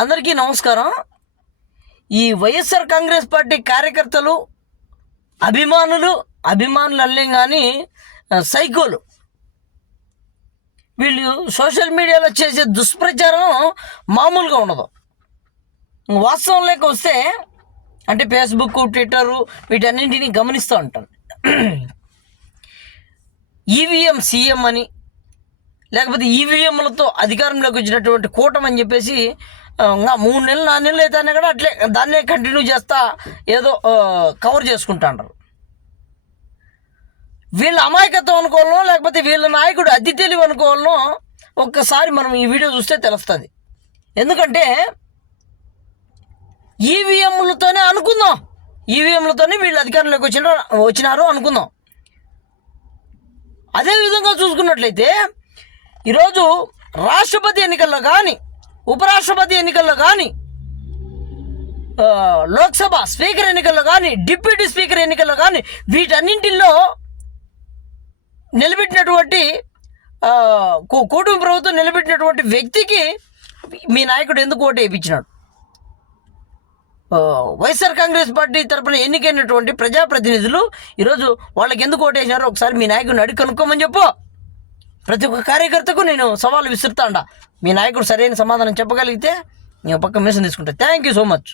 అందరికీ నమస్కారం. ఈ వైఎస్ఆర్ కాంగ్రెస్ పార్టీ కార్యకర్తలు, అభిమానులు అల్లే కానీ సైకోలు వీళ్ళు సోషల్ మీడియాలో చేసే దుష్ప్రచారం మామూలుగా ఉండదు. వాస్తవంలోకి వస్తే అంటే ఫేస్బుక్, ట్విట్టరు వీటన్నింటినీ గమనిస్తూ ఉంటాను. ఈవీఎం సీఎం అని, లేకపోతే ఈవీఎంలతో అధికారంలోకి వచ్చినటువంటి కూటమి అని చెప్పేసి 3 నెలలు 4 నెలలు అయితే కూడా అట్లే దాన్నే కంటిన్యూ చేస్తా ఏదో కవర్ చేసుకుంటా అంటారు. వీళ్ళ అమాయకత్వం అనుకోవాలనో లేకపోతే వీళ్ళ నాయకుడు అతి తెలివి అనుకోవాలనో ఒక్కసారి మనం ఈ వీడియో చూస్తే తెలుస్తుంది. ఎందుకంటే ఈవీఎంలతోనే అనుకుందాం, ఈవీఎంలతోనే వీళ్ళు అధికారంలోకి వచ్చినారు అనుకుందాం. అదేవిధంగా చూసుకున్నట్లయితే ఈరోజు రాష్ట్రపతి ఎన్నికల్లో కానీ, ఉపరాష్ట్రపతి ఎన్నికల్లో కానీ, లోక్సభ స్పీకర్ ఎన్నికల్లో కానీ, డిప్యూటీ స్పీకర్ ఎన్నికల్లో కానీ వీటన్నింటిలో నిలబెట్టినటువంటి కూటమి ప్రభుత్వం నిలబెట్టినటువంటి వ్యక్తికి మీ నాయకుడు ఎందుకు ఓటు వేయించినాడు? వైఎస్ఆర్ కాంగ్రెస్ పార్టీ తరఫున ఎన్నికైనటువంటి ప్రజాప్రతినిధులు ఈరోజు వాళ్ళకి ఎందుకు ఓటు వేసినారో ఒకసారి మీ నాయకుడిని అడిగి కనుక్కోమని చెప్పు. ప్రతి ఒక్క కార్యకర్తకు నేను సవాలు విసురుతాండా. మీ నాయకుడు సరైన సమాధానం చెప్పగలిగితే నేను పక్క మెసేజ్ తీసుకుంటా. Thank you so much.